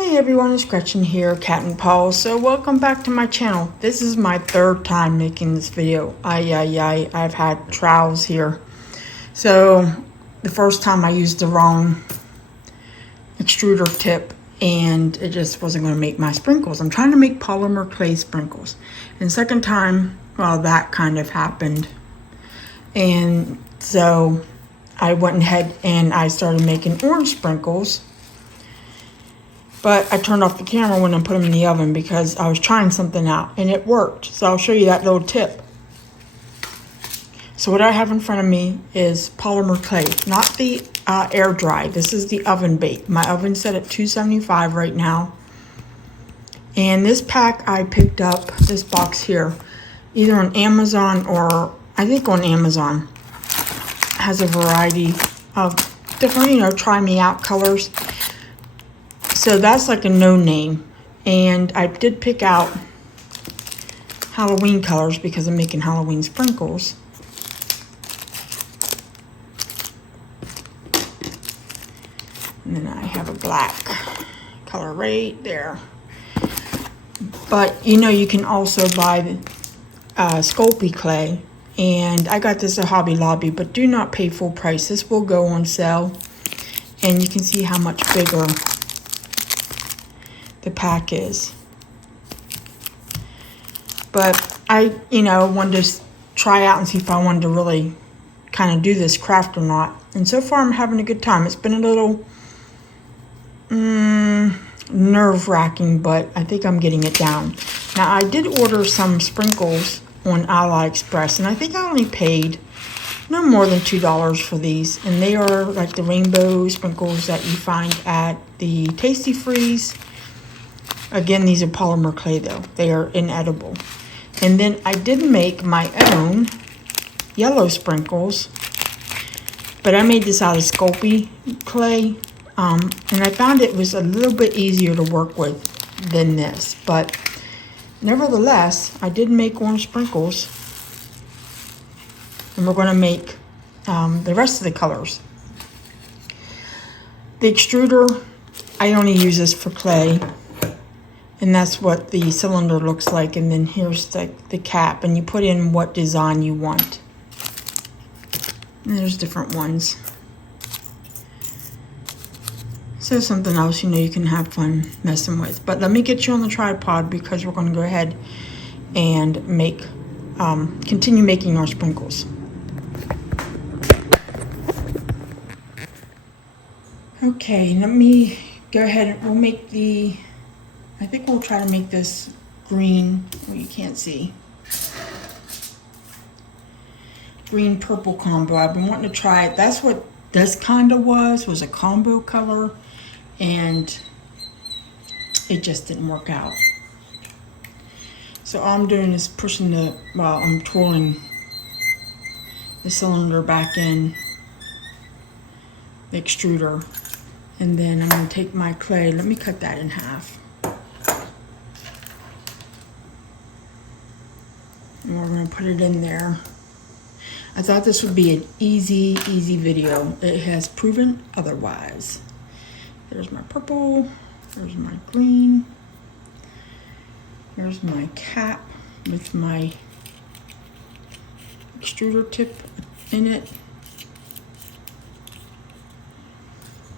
Hey everyone, it's Gretchen here, Cat and Paul. So welcome back to my channel. This is my third time making this video. I've had trials here. So the first time I used the wrong extruder tip and it just wasn't going to make my sprinkles. I'm trying to make polymer clay sprinkles. And the second time, well, that kind of happened. And so I went ahead and I started making orange sprinkles. But I turned off the camera when I put them in the oven because I was trying something out and it worked. So I'll show you that little tip. So what I have in front of me is polymer clay, not the air dry. This is the oven bake. My oven's set at 275 right now. And this pack I picked up, this box here, either on Amazon or I think on Amazon. It has a variety of different, try me out colors. So that's like a no name. And I did pick out Halloween colors because I'm making Halloween sprinkles. And then I have a black color right there. But you can also buy the Sculpey clay. And I got this at Hobby Lobby, but do not pay full price. This will go on sale. And you can see how much bigger the pack is. But I, wanted to try out and see if I wanted to really kind of do this craft or not. And so far I'm having a good time. It's been a little nerve-wracking, but I think I'm getting it down. Now I did order some sprinkles on AliExpress, and I think I only paid no more than $2 for these. And they are like the rainbow sprinkles that you find at the Tasty Freeze. Again, these are polymer clay though. They are inedible. And then I did make my own yellow sprinkles. But I made this out of Sculpey clay. And I found it was a little bit easier to work with than this. But nevertheless, I did make orange sprinkles. And we're going to make the rest of the colors. The extruder, I only use this for clay. And that's what the cylinder looks like. And then here's the cap. And you put in what design you want. And there's different ones. So something else, you can have fun messing with. But let me get you on the tripod because we're going to go ahead and make, continue making our sprinkles. Okay, let me go ahead. We'll make I think we'll try to make this green, well, you can't see. Green purple combo. I've been wanting to try it. That's what this kind of was a combo color, and it just didn't work out. So all I'm doing is pushing I'm twirling the cylinder back in the extruder. And then I'm going to take my clay. Let me cut that in half. And we're going to put it in there. I thought this would be an easy video. It has proven otherwise. There's my purple. There's my green. Here's my cap with my extruder tip in it.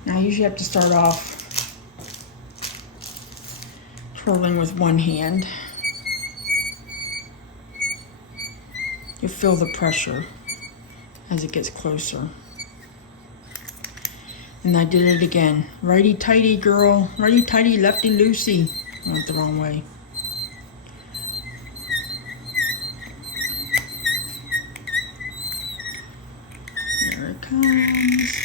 Now I usually have to start off twirling with one hand. You feel the pressure as it gets closer. And I did it again. Righty tighty, girl. Righty tighty, lefty loosey. I went the wrong way. Here it comes.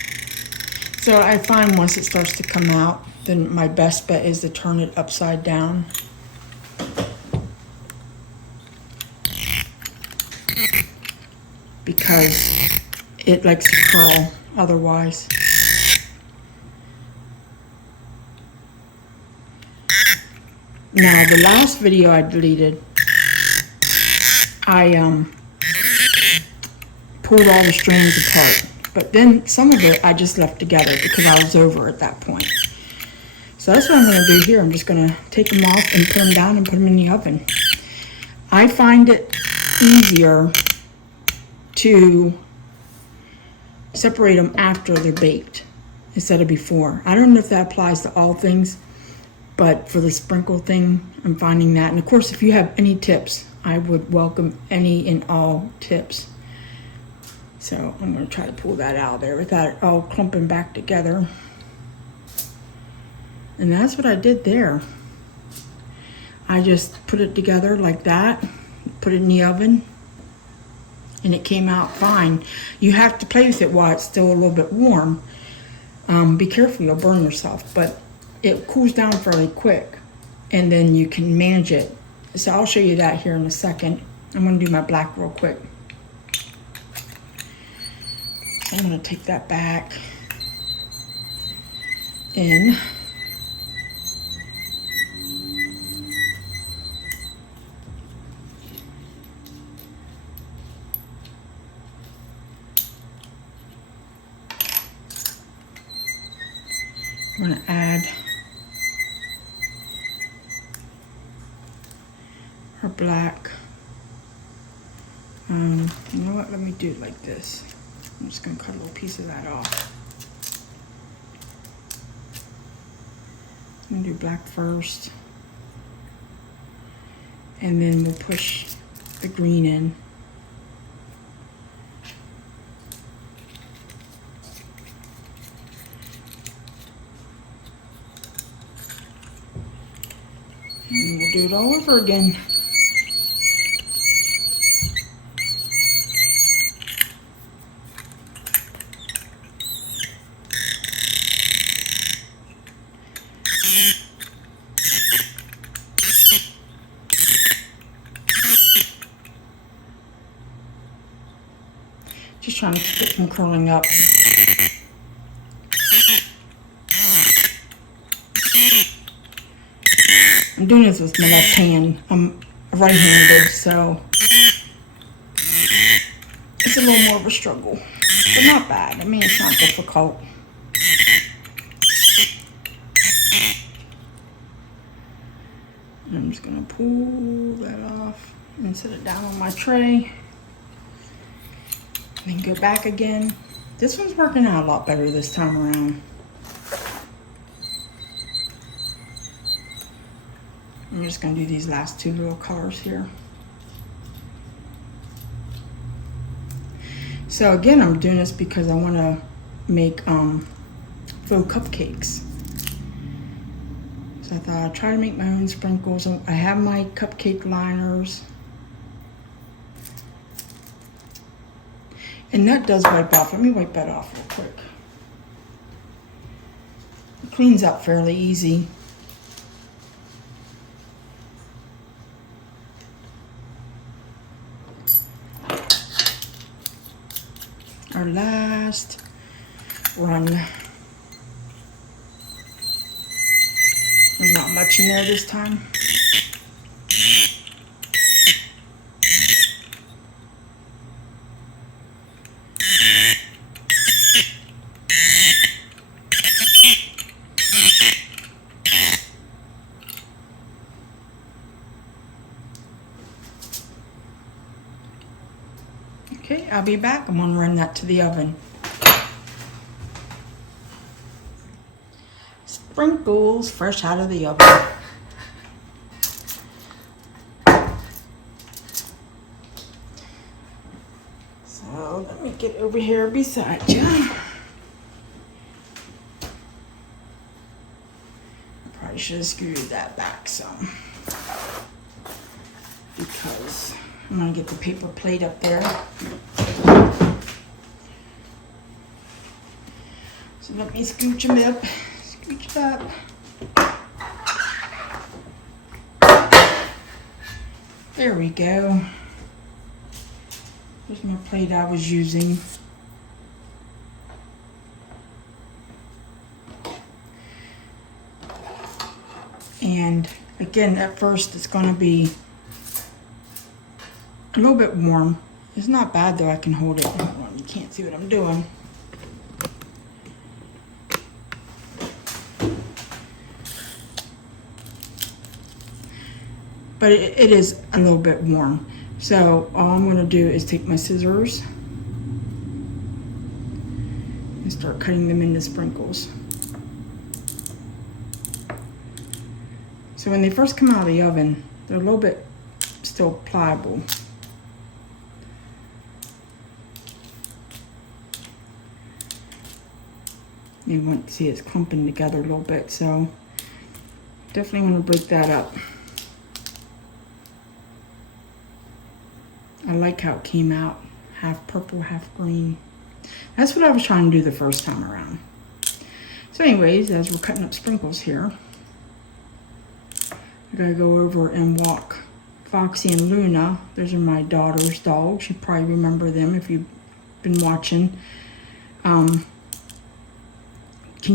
So I find once it starts to come out, then my best bet is to turn it upside down. Because it likes to curl otherwise. Now the last video I deleted, I pulled all the strands apart. But then some of it I just left together because I was over at that point. So that's what I'm going to do here. I'm just going to take them off and put them down and put them in the oven. I find it easier to separate them after they're baked instead of before. I don't know if that applies to all things, but for the sprinkle thing, I'm finding that. And of course, if you have any tips, I would welcome any and all tips. So I'm going to try to pull that out of there without it all clumping back together. And that's what I did there. I just put it together like that, put it in the oven, and it came out fine. You have to play with it while it's still a little bit warm. Be careful, you'll burn yourself, but it cools down fairly quick, and then you can manage it. So I'll show you that here in a second. I'm going to do my black real quick. I'm going to take that back in. I'm going to add our black. You know what? Let me do it like this. I'm just going to cut a little piece of that off. I'm going to do black first. And then we'll push the green in. And we'll do it all over again. Just trying to keep it from curling up. I'm doing this with my left hand. I'm right-handed, so it's a little more of a struggle, but not bad. I mean, it's not difficult. I'm just gonna pull that off and set it down on my tray. And then go back again. This one's working out a lot better this time around. I'm just going to do these last two little colors here. So again, I'm doing this because I want to make faux cupcakes. So I thought I'd try to make my own sprinkles. I have my cupcake liners. And that does wipe off. Let me wipe that off real quick. It cleans up fairly easy. Our last run. There's not much in there this time. Okay, I'll be back. I'm gonna run that to the oven. Sprinkles fresh out of the oven. So let me get over here beside you. I probably should have screwed that back some, because I'm gonna get the paper plate up there. So let me scooch them up. Scooch it up. There we go. Here's my plate I was using. And again, at first it's gonna be a little bit warm. It's not bad though, I can hold it. Hold on, you can't see what I'm doing. but it is a little bit warm. So all I'm going to do is take my scissors and start cutting them into sprinkles. So when they first come out of the oven, they're a little bit still pliable. You want to see it's clumping together a little bit, so definitely want to break that up. I like how it came out, half purple, half green. That's what I was trying to do the first time around. So anyways, as we're cutting up sprinkles here, I gotta go over and walk Foxy and Luna. Those are my daughter's dogs. You probably remember them if you've been watching. Can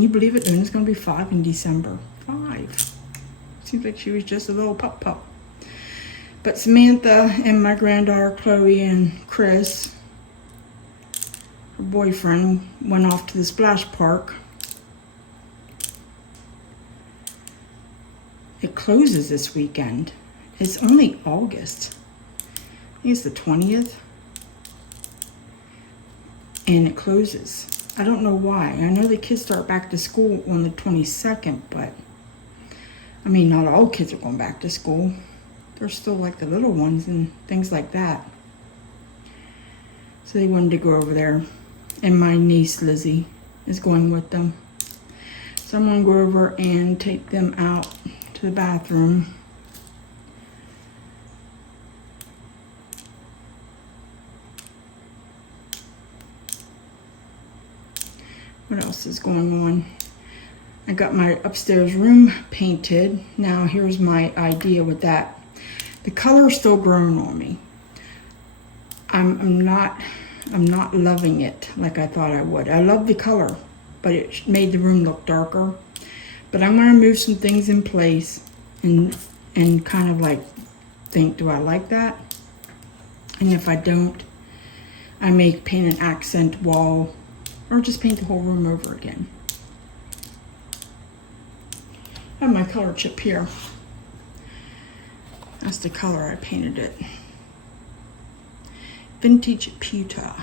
you believe it? Luna's gonna be 5 in December. 5. Seems like she was just a little pup. But Samantha and my granddaughter Chloe and Chris, her boyfriend, went off to the splash park. It closes this weekend. It's only August. I think it's the 20th. And it closes. I don't know why. I know the kids start back to school on the 22nd, but I mean, not all kids are going back to school. There's still like the little ones and things like that. So they wanted to go over there. And my niece Lizzie is going with them. So I'm going to go over and take them out to the bathroom. What else is going on? I got my upstairs room painted. Now here's my idea with that. The color is still growing on me. I'm not loving it like I thought I would. I love the color, but it made the room look darker. But I'm gonna move some things in place and kind of like think, do I like that? And if I don't, I may paint an accent wall or just paint the whole room over again. I have my color chip here. That's the color I painted it. Vintage Pewter.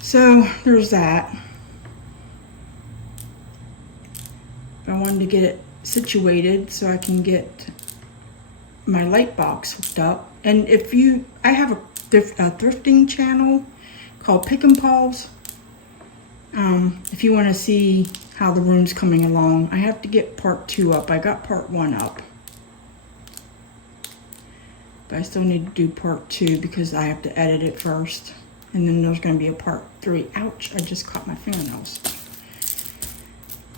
So there's that. I wanted to get it situated so I can get my light box hooked up. And I have a thrifting channel called Pick and Pause. If you want to see how the room's coming along, I have to get part 2 up. I got part 1 up, but I still need to do part 2 because I have to edit it first, and then there's going to be a part 3. Ouch, I just caught my fingernails.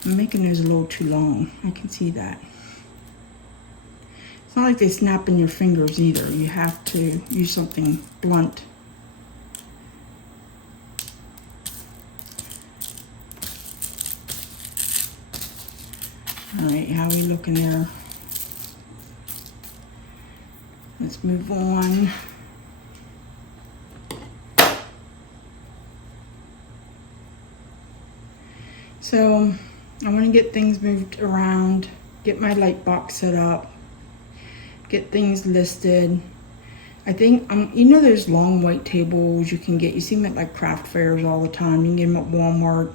I'm making those a little too long. I can see that. It's not like they snap in your fingers either. You have to use something blunt. All right, how are we looking there? Let's move on. So I want to get things moved around, get my light box set up, get things listed. I think, you know those long white tables you can get, you see them at like craft fairs all the time. You can get them at Walmart.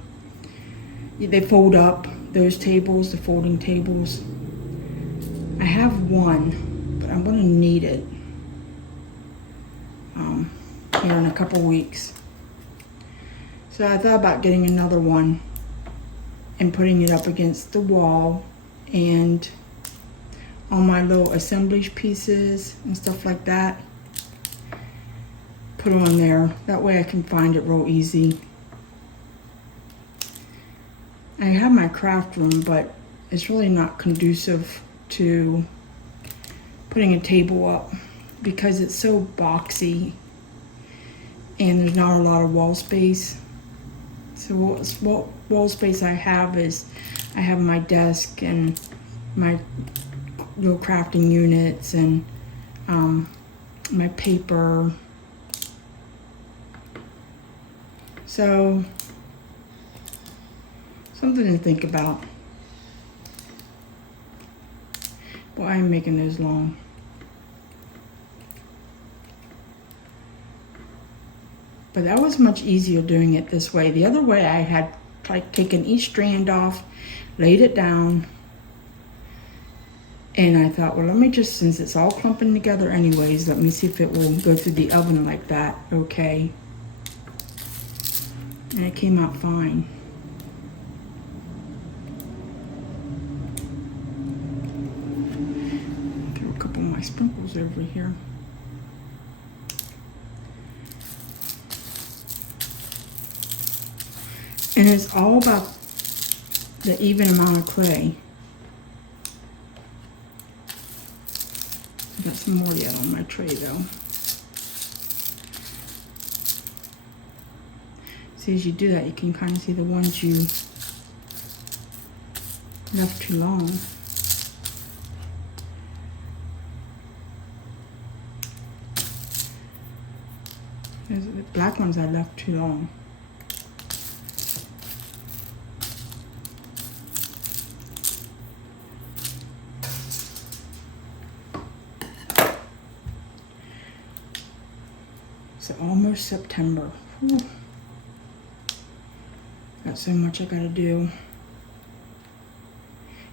They fold up, those tables, the folding tables. I have one, but I'm gonna need it here in a couple weeks. So I thought about getting another one and putting it up against the wall, and all my little assemblage pieces and stuff like that, put on there. That way I can find it real easy. I have my craft room, but it's really not conducive to putting a table up because it's so boxy and there's not a lot of wall space. So what wall space I have is I have my desk and my little crafting units and my paper. So something to think about. Well, I am making those long. But that was much easier doing it this way. The other way, I had like taken each strand off, laid it down, and I thought, well, let me just, since it's all clumping together anyways, let me see if it will go through the oven like that, okay. And it came out fine. Throw a couple of my sprinkles over here. And it's all about the even amount of clay. I got some more yet on my tray though. See, as you do that, you can kind of see the ones you left too long. There's the black ones I left too long. So almost September. Whew. Got so much I gotta do.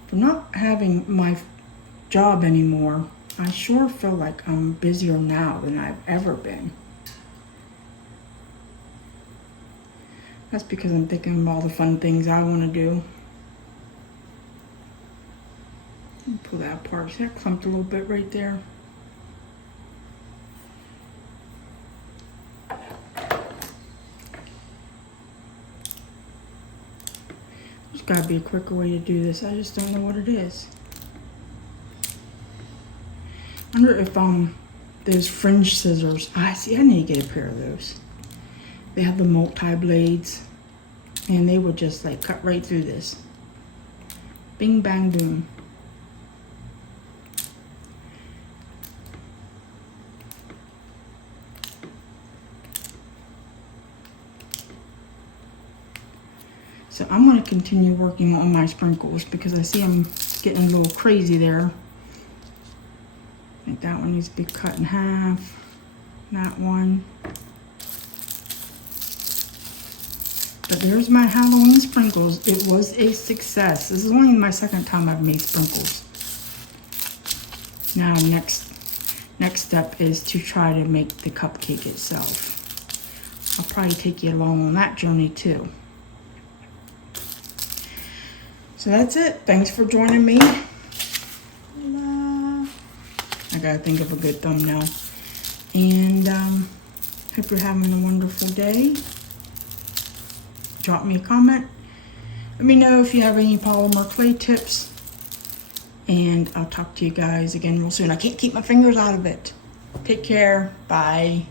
For not having my job anymore, I sure feel like I'm busier now than I've ever been. That's because I'm thinking of all the fun things I want to do. Pull that apart. See, that clumped a little bit right there. There's got to be a quicker way to do this. I just don't know what it is. I wonder if those fringe scissors. I need to get a pair of those. They have the multi-blades, and they would just like cut right through this. Bing, bang, boom. So I'm going to continue working on my sprinkles because I see I'm getting a little crazy there. I think that one needs to be cut in half. That one. But there's my Halloween sprinkles. It was a success. This is only my second time I've made sprinkles. Now next step is to try to make the cupcake itself. I'll probably take you along on that journey too. So that's it. Thanks for joining me. I gotta think of a good thumbnail. And hope you're having a wonderful day. Drop me a comment. Let me know if you have any polymer clay tips. And I'll talk to you guys again real soon. I can't keep my fingers out of it. Take care. Bye.